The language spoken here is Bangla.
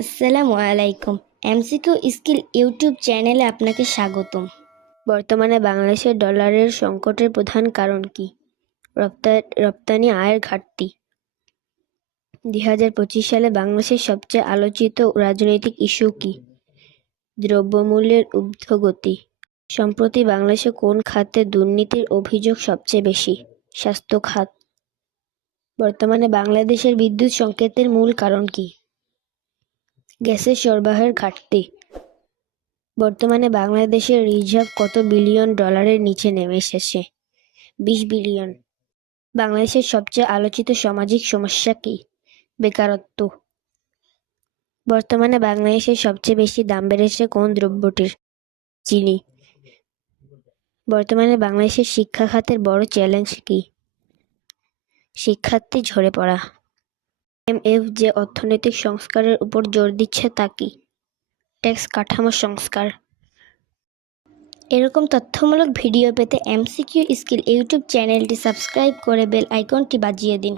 আসসালামু আলাইকুম। এমসিকিউ স্কিল ইউটিউব চ্যানেলে আপনাকে স্বাগতম। বর্তমানে বাংলাদেশের ডলারের সংকটের প্রধান কারণ কি? রপ্তানি আয়ের ঘাটতি। 2025 সালে বাংলাদেশের সবচেয়ে আলোচিত রাজনৈতিক ইস্যু কি? দ্রব্যমূল্যের ঊর্ধ্বগতি। সম্প্রতি বাংলাদেশে কোন খাতে দুর্নীতির অভিযোগ সবচেয়ে বেশি? স্বাস্থ্য খাত। বর্তমানে বাংলাদেশের বিদ্যুৎ সংকটের মূল কারণ কি? গ্যাসের সরবরাহের ঘাটতি। বর্তমানে বাংলাদেশের রিজার্ভ কত বিলিয়ন ডলারের নিচে নেমে এসেছে? 20 বিলিয়ন। বাংলাদেশের সবচেয়ে আলোচিত সামাজিক সমস্যা কি? বেকারত্ব। বর্তমানে বাংলাদেশের সবচেয়ে বেশি দাম বেড়েছে কোন দ্রব্যটির? চিনি। বর্তমানে বাংলাদেশের শিক্ষা খাতের বড় চ্যালেঞ্জ কি? শিক্ষার্থী ঝরে পড়া। IMF যে অর্থনৈতিক সংস্কারের উপর জোর দিচ্ছে তা কি? ট্যাক্স কাঠামো সংস্কার। এরকম তথ্যমূলক ভিডিও পেতে এমসিকিউ স্কিল ইউটিউব চ্যানেলটি সাবস্ক্রাইব করে বেল আইকনটি বাজিয়ে দিন।